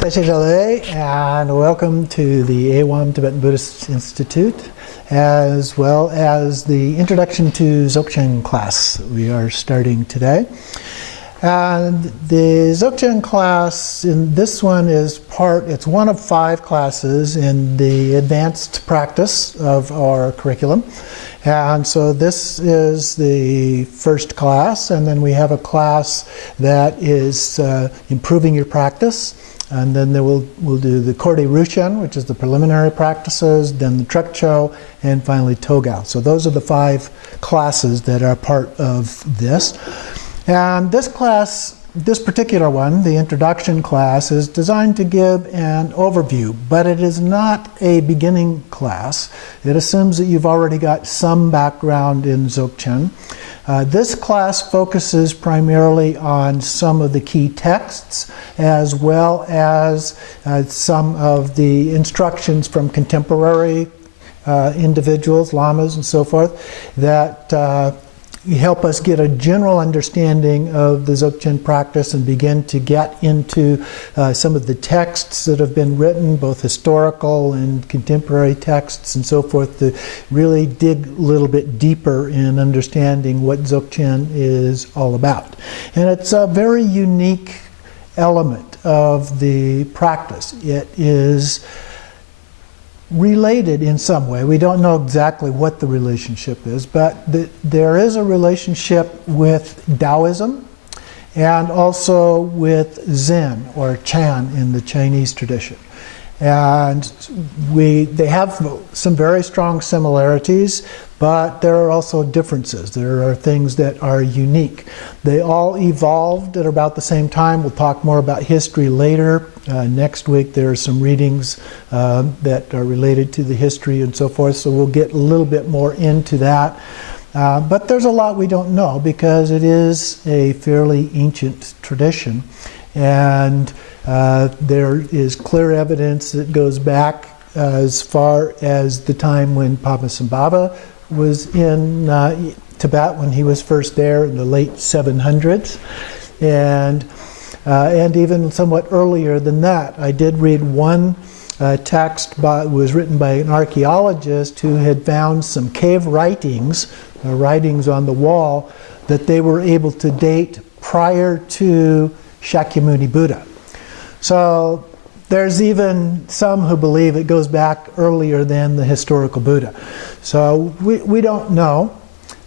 Taishijale, and welcome to the AWAM Tibetan Buddhist Institute, as well as the Introduction to Dzogchen class that we are starting today. And the Dzogchen class, in this one it's one of 5 classes in the advanced practice of our curriculum. And so this is the first class, and then we have a class that is improving your practice. And then we'll do the Korde Rushan, which is the preliminary practices, then the Trekcho, and finally Togao. So those are the 5 classes that are part of this. And this class, this particular one, the introduction class, is designed to give an overview, but it is not a beginning class. It assumes that you've already got some background in Dzogchen. This class focuses primarily on some of the key texts, as well as some of the instructions from contemporary individuals, lamas and so forth, that help us get a general understanding of the Dzogchen practice and begin to get into some of the texts that have been written, both historical and contemporary texts and so forth, to really dig a little bit deeper in understanding what Dzogchen is all about. And it's a very unique element of the practice. It is related in some way. We don't know exactly what the relationship is, but there is a relationship with Taoism and also with Zen or Chan in the Chinese tradition. And they have some very strong similarities, but there are also differences. There are things that are unique. They all evolved at about the same time. We'll talk more about history later. Next week there are some readings that are related to the history and so forth, so we'll get a little bit more into that. But there's a lot we don't know because it is a fairly ancient tradition. And there is clear evidence that goes back as far as the time when Padmasambhava was in Tibet, when he was first there in the late 700s, and even somewhat earlier than that. I did read one text was written by an archaeologist who had found some cave writings on the wall that they were able to date prior to Shakyamuni Buddha. So there's even some who believe it goes back earlier than the historical Buddha. So we don't know,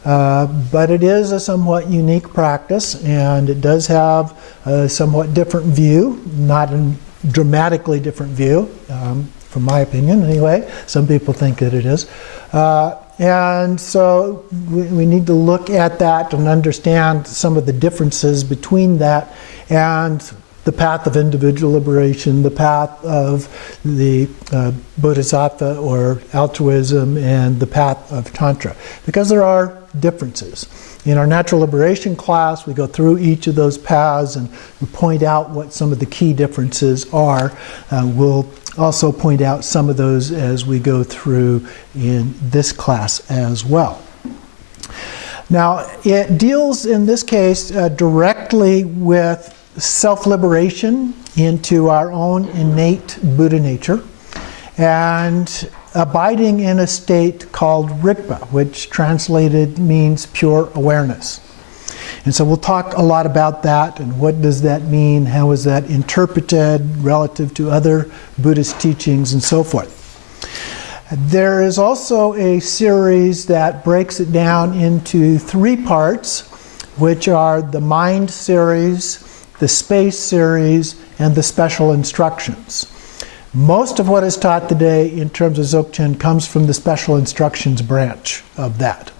but it is a somewhat unique practice, and it does have a somewhat different view, not a dramatically different view, from my opinion anyway. Some people think that it is. And so we need to look at that and understand some of the differences between that and the path of individual liberation, the path of the bodhisattva or altruism, and the path of Tantra, because there are differences. In our natural liberation class, we go through each of those paths and we point out what some of the key differences are. We'll also point out some of those as we go through in this class as well. Now, it deals in this case directly with self-liberation into our own innate Buddha nature and abiding in a state called Rigpa, which translated means pure awareness. And so we'll talk a lot about that and what does that mean, how is that interpreted relative to other Buddhist teachings and so forth. There is also a series that breaks it down into 3 parts, which are the mind series, the space series, and the special instructions. Most of what is taught today in terms of Dzogchen comes from the special instructions branch of that.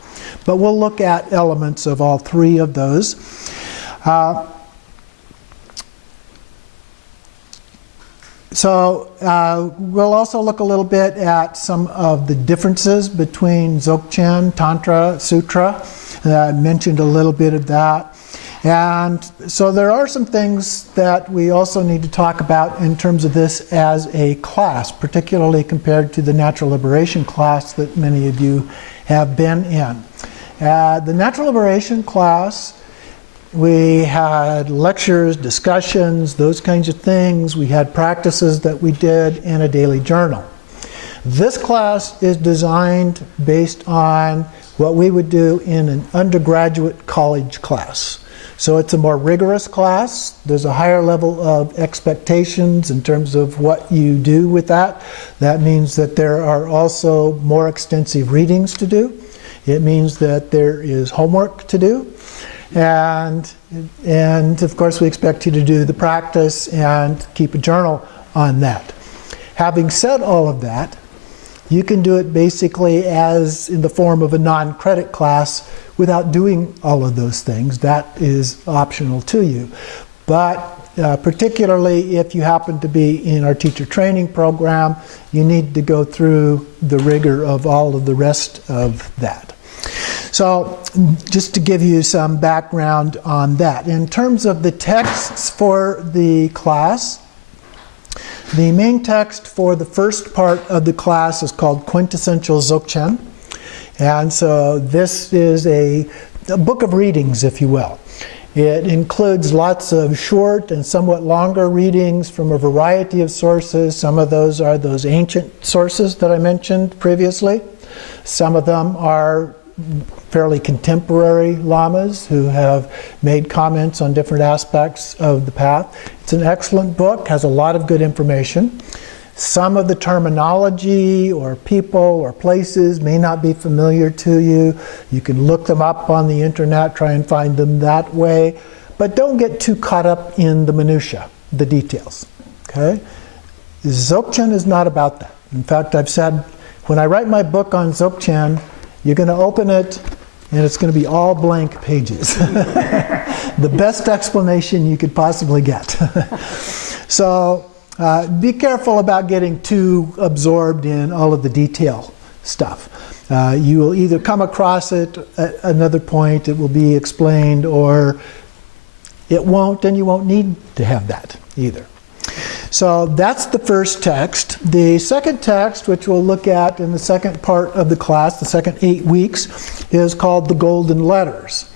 But we'll look at elements of all 3 of those. We'll also look a little bit at some of the differences between Dzogchen, Tantra, Sutra. I mentioned a little bit of that. And so there are some things that we also need to talk about in terms of this as a class, particularly compared to the natural liberation class that many of you have been in. The natural liberation class we had lectures, discussions, those kinds of things. We had practices that we did in a daily journal. This class is designed based on what we would do in an undergraduate college class. So it's a more rigorous class. There's a higher level of expectations in terms of what you do with that. That means that there are also more extensive readings to do. It means that there is homework to do. And of course we expect you to do the practice and keep a journal on that. Having said all of that, you can do it basically as in the form of a non-credit class without doing all of those things. That is optional to you. But particularly if you happen to be in our teacher training program, you need to go through the rigor of all of the rest of that. So just to give you some background on that. In terms of the texts for the class, the main text for the first part of the class is called Quintessential Dzogchen. And so this is a book of readings, if you will. It includes lots of short and somewhat longer readings from a variety of sources. Some of those are those ancient sources that I mentioned previously. Some of them are fairly contemporary lamas who have made comments on different aspects of the path. It's an excellent book, has a lot of good information. Some of the terminology or people or places may not be familiar to you. You can look them up on the internet, try and find them that way, but don't get too caught up in the minutia, the details. Okay? Dzogchen is not about that. In fact, I've said, when I write my book on Dzogchen, you're going to open it and it's going to be all blank pages. The best explanation you could possibly get. So be careful about getting too absorbed in all of the detail stuff. You will either come across it at another point, it will be explained, or it won't, and you won't need to have that either. So that's the first text. The second text, which we'll look at in the second part of the class, the second 8 weeks, is called the Golden Letters.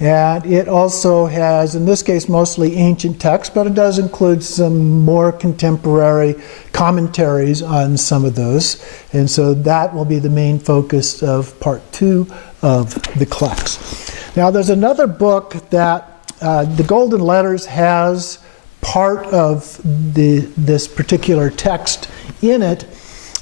And it also has, in this case, mostly ancient text, but it does include some more contemporary commentaries on some of those. And so that will be the main focus of part 2 of the class. Now there's another book that the Golden Letters has part of this particular text in it,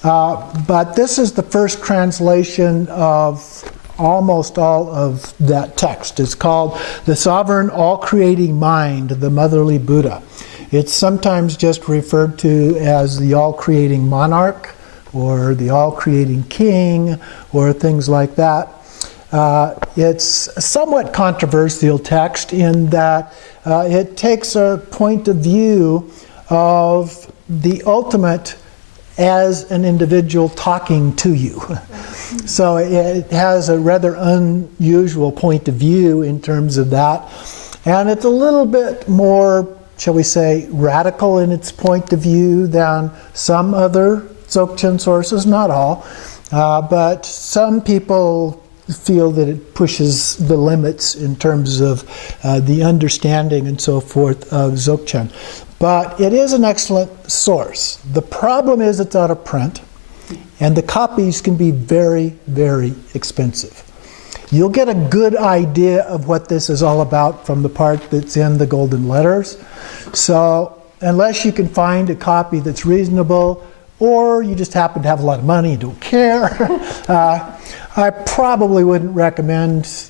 but this is the first translation of almost all of that text. It's called The Sovereign All-Creating Mind, the Motherly Buddha. It's sometimes just referred to as the All-Creating Monarch or the All-Creating King or things like that. It's a somewhat controversial text in that it takes a point of view of the ultimate as an individual talking to you. So it has a rather unusual point of view in terms of that. And it's a little bit more, shall we say, radical in its point of view than some other Dzogchen sources, not all. But some people feel that it pushes the limits in terms of the understanding and so forth of Dzogchen. But it is an excellent source. The problem is it's out of print, and the copies can be very, very expensive. You'll get a good idea of what this is all about from the part that's in the Golden Letters. So unless you can find a copy that's reasonable, or you just happen to have a lot of money and don't care, I probably wouldn't recommend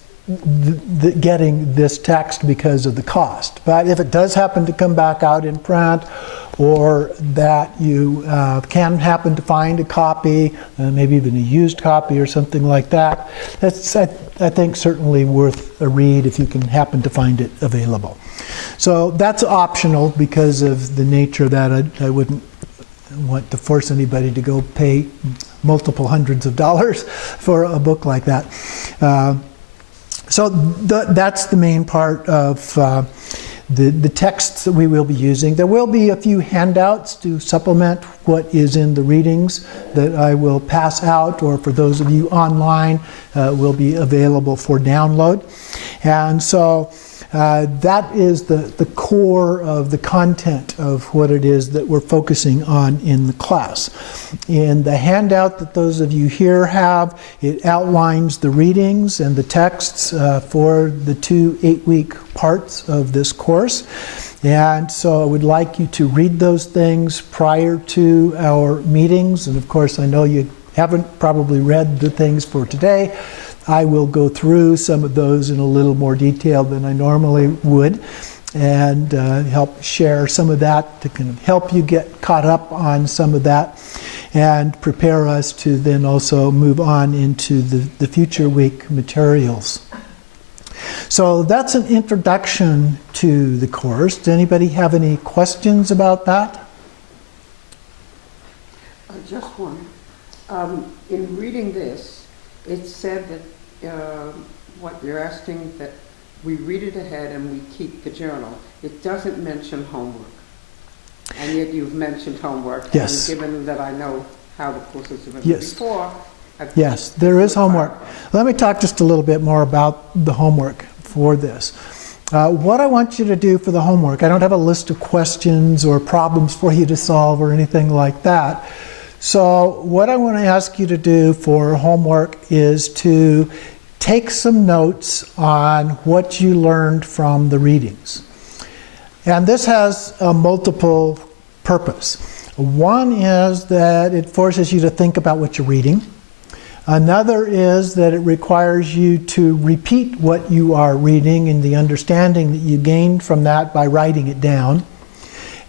getting this text because of the cost. But if it does happen to come back out in print, or that you can happen to find a copy, maybe even a used copy or something like that, that's, I think, certainly worth a read if you can happen to find it available. So that's optional because of the nature that I wouldn't want to force anybody to go pay multiple hundreds of dollars for a book like that. So that's the main part of the texts that we will be using. There will be a few handouts to supplement what is in the readings that I will pass out, or for those of you online, will be available for download. And so That is the core of the content of what it is that we're focusing on in the class. In the handout that those of you here have, it outlines the readings and the texts for the 2 8-week parts of this course. And so I would like you to read those things prior to our meetings. And of course, I know you haven't probably read the things for today. I will go through some of those in a little more detail than I normally would, and help share some of that to kind of help you get caught up on some of that and prepare us to then also move on into the future week materials. So that's an introduction to the course. Does anybody have any questions about that? Just one. In reading this, it said that what you're asking, that we read it ahead and we keep the journal. It doesn't mention homework. And yet you've mentioned homework. Yes. And given that I know how the courses have been Yes. before. Yes, there is homework. Let me talk just a little bit more about the homework for this. What I want you to do for the homework, I don't have a list of questions or problems for you to solve or anything like that. So what I want to ask you to do for homework is to take some notes on what you learned from the readings. And this has a multiple purpose. One is that it forces you to think about what you're reading. Another is that it requires you to repeat what you are reading and the understanding that you gained from that by writing it down.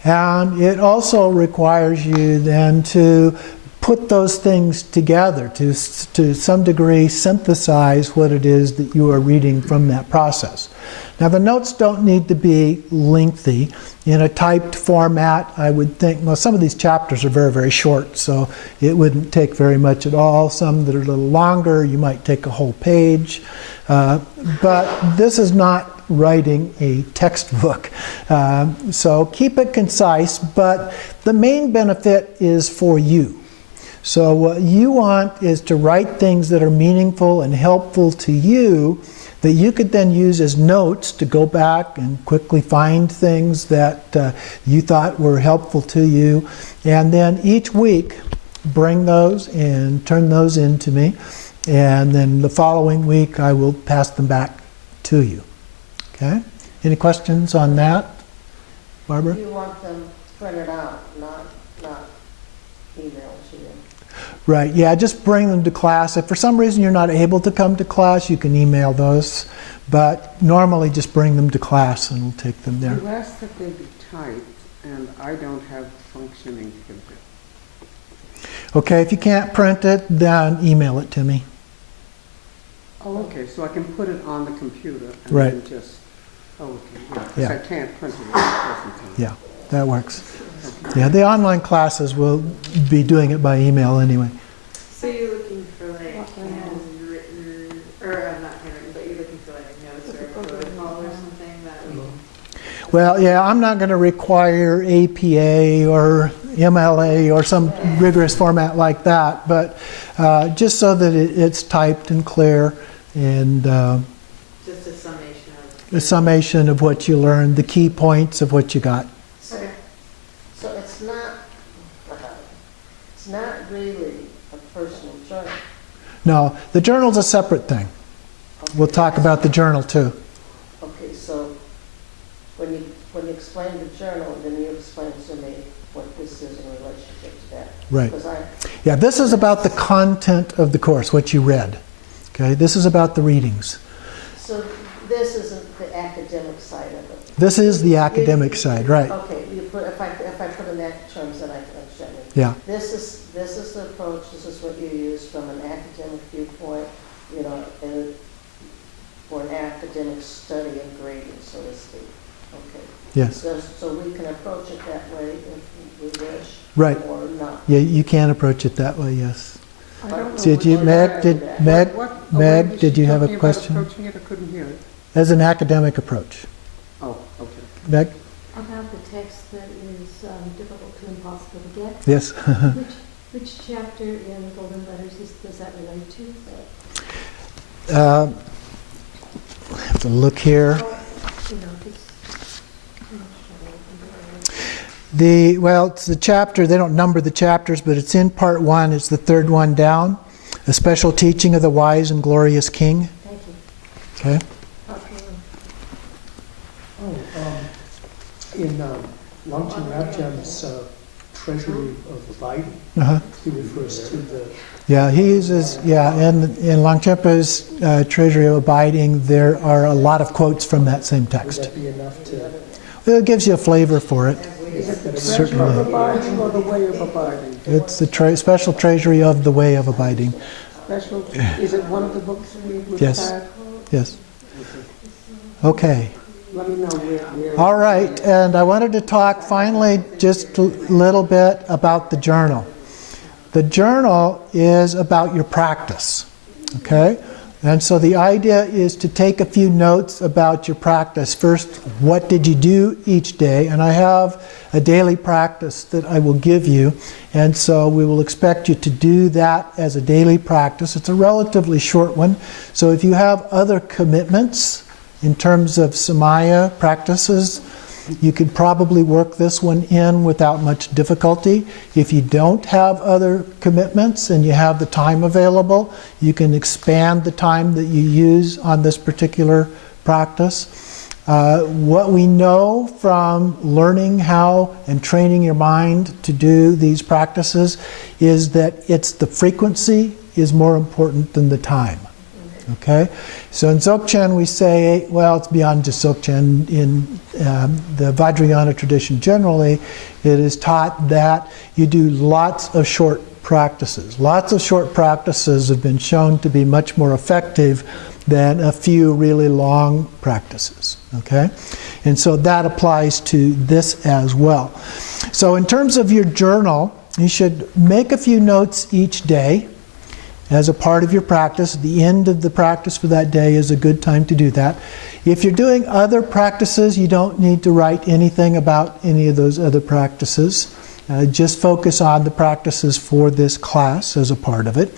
And it also requires you then to put those things together, to some degree synthesize what it is that you are reading from that process. Now the notes don't need to be lengthy. In a typed format, I would think, well, some of these chapters are very, very short, so it wouldn't take very much at all. Some that are a little longer, you might take a whole page. But this is not writing a textbook. So keep it concise, but the main benefit is for you. So what you want is to write things that are meaningful and helpful to you that you could then use as notes to go back and quickly find things that you thought were helpful to you. And then each week, bring those and turn those in to me. And then the following week, I will pass them back to you. Okay? Any questions on that, Barbara? You want them printed out, not emailed to you. Right, yeah, just bring them to class. If for some reason you're not able to come to class, you can email those. But normally just bring them to class and we'll take them there. You asked that they be typed, and I don't have functioning printer. Okay, if you can't print it, then email it to me. Oh, okay, so I can put it on the computer and Right. then just, oh, okay, yeah, 'cause Yeah. I can't print it in person. Yeah, that works. Yeah, the online classes will be doing it by email anyway. So you're looking for like handwritten, or not handwritten, but you're looking for like notes or a protocol or something that we can... Well, yeah, I'm not going to require APA or MLA or some rigorous format like that, but just so that it's typed and clear and Just a summation of... a summation of what you learned, the key points of what you got. So it's not really a personal journal. No, the journal's a separate thing. We'll talk about the journal too. Okay, so when you explain the journal, then you explain to me what this is in relationship to that. Right. Because Yeah, this is about the content of the course, what you read. Okay, this is about the readings. so this isn't the academic side of it. This is the academic side, right? Okay, if I put in that terms, then I can understand it. Yeah, This is the approach. This is what you use from an academic viewpoint, you know, and for an academic study and grading, so to speak. Okay. yes, So we can approach it that way if we wish. right. Or not. Yeah, you can approach it that way, yes. I don't know Did what you, you're Meg, talking did, about. Meg, What- Meg, was did she you have a talking about question? approaching it? I couldn't hear it. As an academic approach. Oh, okay. Meg? About the text that is difficult to impossible to get. Yes. Which chapter in Golden Letters does that relate to? I have to look here. you know, just. It's the chapter, they don't number the chapters, but it's in part 1, it's the third one down. A special teaching of the wise and glorious King. Thank you. Okay? In Longchen Rabjam's Treasury of Abiding, Uh-huh. he refers to the, Yeah, he uses, in Longchenpa's Treasury of Abiding, there are a lot of quotes from that same would text. that be enough to, Well, it gives you a flavor for it. Is it the treasure Certainly. of abiding or the way of abiding? It's the special treasury of the way of abiding. Special, is it one of the books we would Yes. have? Yes. Okay. Let me know where. All right, and I wanted to talk finally just a little bit about the journal. The journal is about your practice, okay? And so the idea is to take a few notes about your practice. First, what did you do each day? And I have a daily practice that I will give you, and so we will expect you to do that as a daily practice. It's a relatively short one, so if you have other commitments in terms of Samaya practices, you could probably work this one in without much difficulty. If you don't have other commitments and you have the time available, you can expand the time that you use on this particular practice. What we know from learning how and training your mind to do these practices is that it's the frequency is more important than the time. Okay, so in Dzogchen we say, well, it's beyond just Dzogchen. In the Vajrayana tradition generally, it is taught that you do lots of short practices. Lots of short practices have been shown to be much more effective than a few really long practices. Okay, and so that applies to this as well. So in terms of your journal, you should make a few notes each day as a part of your practice. The end of the practice for that day is a good time to do that. If you're doing other practices, you don't need to write anything about any of those other practices. Just focus on the practices for this class as a part of it.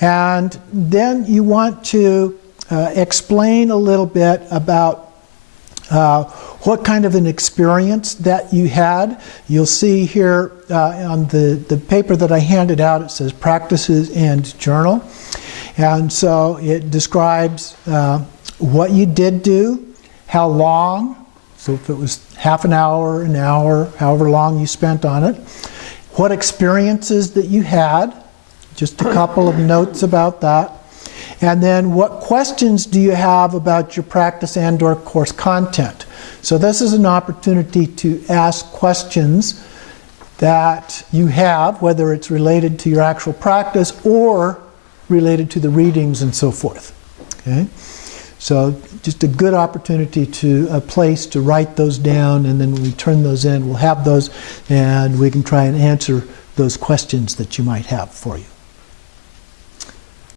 And then you want to explain a little bit about what kind of an experience that you had. You'll see here on the paper that I handed out, it says Practices and Journal. And so it describes what you did do, how long, so if it was half an hour, however long you spent on it, what experiences that you had, just a couple of notes about that. And then what questions do you have about your practice and or course content? So this is an opportunity to ask questions that you have, whether it's related to your actual practice or related to the readings and so forth. Okay? So just a good opportunity a place to write those down, and then when we turn those in, we'll have those and we can try and answer those questions that you might have for you.